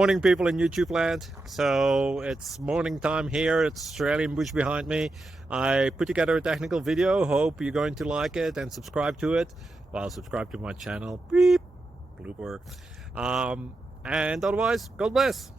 Morning, people in YouTube land. So it's morning time here. It's Australian bush behind me. I put together a technical video. Hope you're going to like it and subscribe to it. Well, subscribe to my channel. Beep. Blooper. And otherwise, God bless.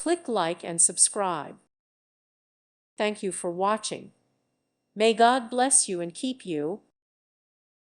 Click like and subscribe. Thank you for watching. May God bless you and keep you.